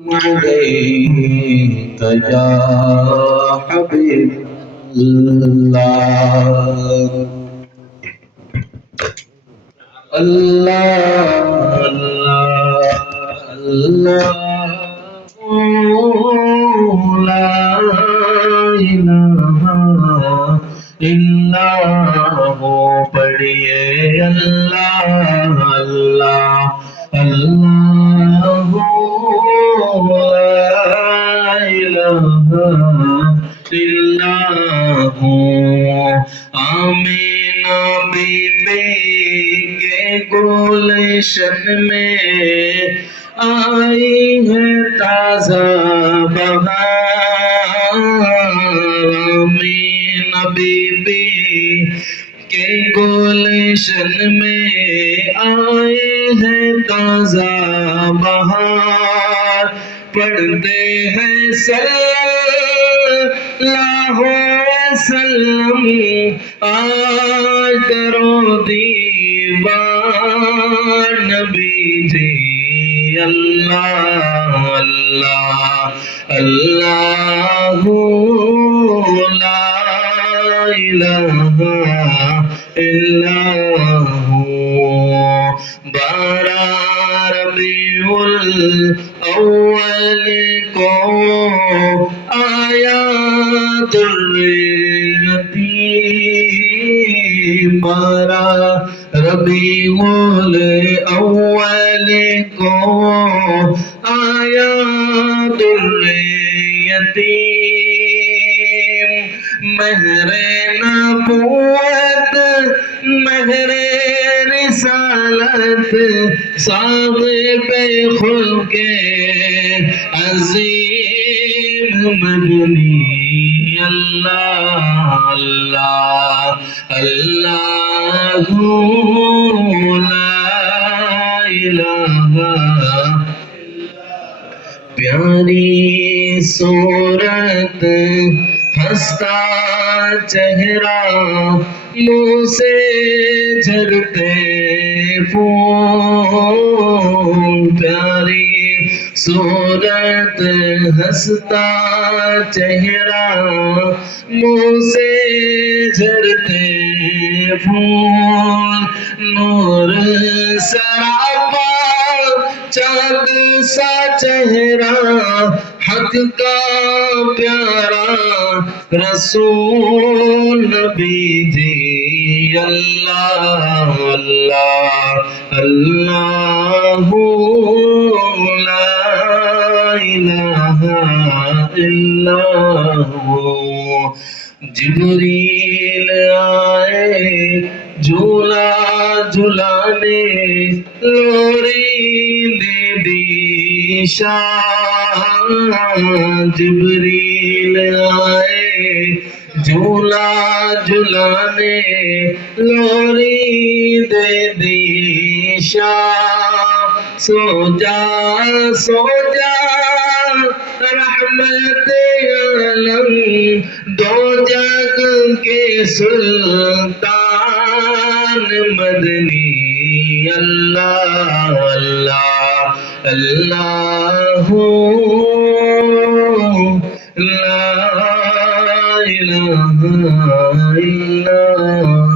عليك يا حبيب الله الله الله لا إله إلا هو پڑھیے اللہ اللہ اللہ لا إله إلا هو آمینہ بی بی کے گلشن میں آئی ہے تازہ بہار آمینہ بی بی کے گلشن میں آئے ہیں تازہ بہار پڑھتے ہیں صلی اللہ وسلم آج کرو دیوار نبی جی اللہ اللہ اللہ لا الہ الا هو بارہ ربیع الاول کو آیا یتیم بارہ ربیع الاول کو آیا یتیم مہر نبوت مہر رسالت صاحب خلق عظیم مدنی اللہ اللہ اللہ لا الہ پیاری صورت ہنستا چہرہ منہ سے جھرتے پھول پیاری صورت ہنستا چہرہ منہ سے جھرتے پھول نور سراپا چاند سا چہرہ حق کا پیارا رسول نبی جی اللہ اللہ اللہ لا الہ الا هو جبریل آئے جھولا جھلانے لوری دے دی شان جبریل آئے جھولا جھلانے لوری دے دی شان سو جا رحمت عالم دو جگ کے سلطان مدنی اللہ اللہ اللہ لا الہ الا